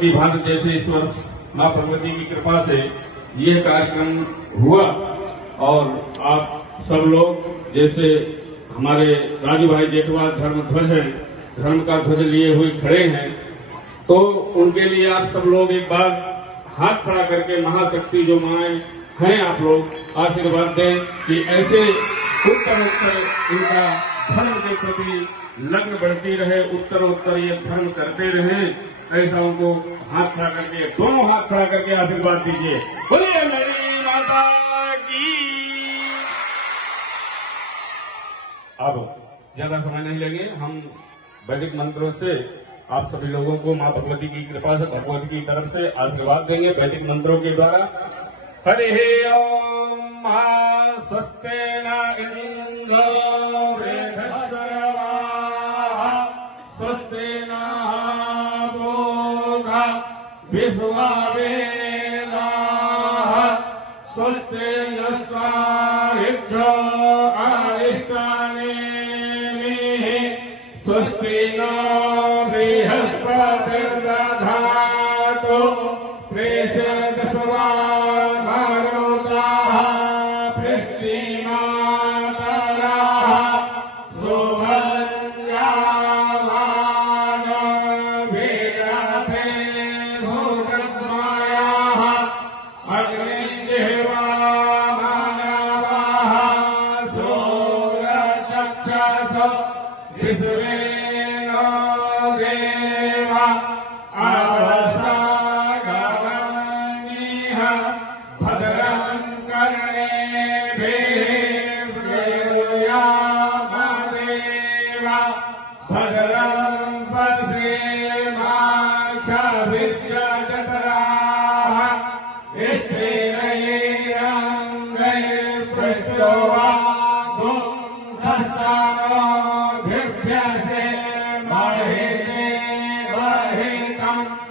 की भांति जैसे इस वर्ष माँ भगवती की कृपा से यह कार्यक्रम हुआ और आप सब लोग जैसे हमारे राजू भाई जेठवा धर्म ध्वज है, धर्म का ध्वज लिए हुए खड़े हैं, तो उनके लिए आप सब लोग एक बार हाथ खड़ा करके महाशक्ति जो माए हैं आप लोग आशीर्वाद दें कि ऐसे उत्तरोत्तर इनका धर्म के प्रति लग्न बढ़ती रहे, उत्तरोत्तर ये धर्म करते रहें। ऐसा उनको हाथ खड़ा करके, दोनों हाथ खड़ा करके आशीर्वाद दीजिए। बोलिए मेरी माता की। अब ज्यादा समय नहीं लगे, हम वैदिक मंत्रों से आप सभी लोगों को माँ भगवती की कृपा से भगवती की तरफ से आशीर्वाद देंगे वैदिक मंत्रों के द्वारा। हरि ओम स्वस्ते न इंद्रो वृद्धस्रवा स्वस्ते न भोगा विश्ववेदा स्वस्ते नस्वारिक्षो अरिष्टानि स्वस्ति नो बृहस्पतिर्दधातु प्रेषदस्वा मरुताः पृष्टिमातराः सुभद्रावानो विरते सुगत्मयाः अग्निजिह्वा मानवाः सूरचक्षसो विश्वेनो देवा अवसागवन्निह भद्रं कर्णेभिः श्रेयामदेवा भद्रं पश्येमाक्षभिर्यजत्राः स्थिरैरङ्गैः पृष्टो वा गुंसस्तानोभिर्भ्यसे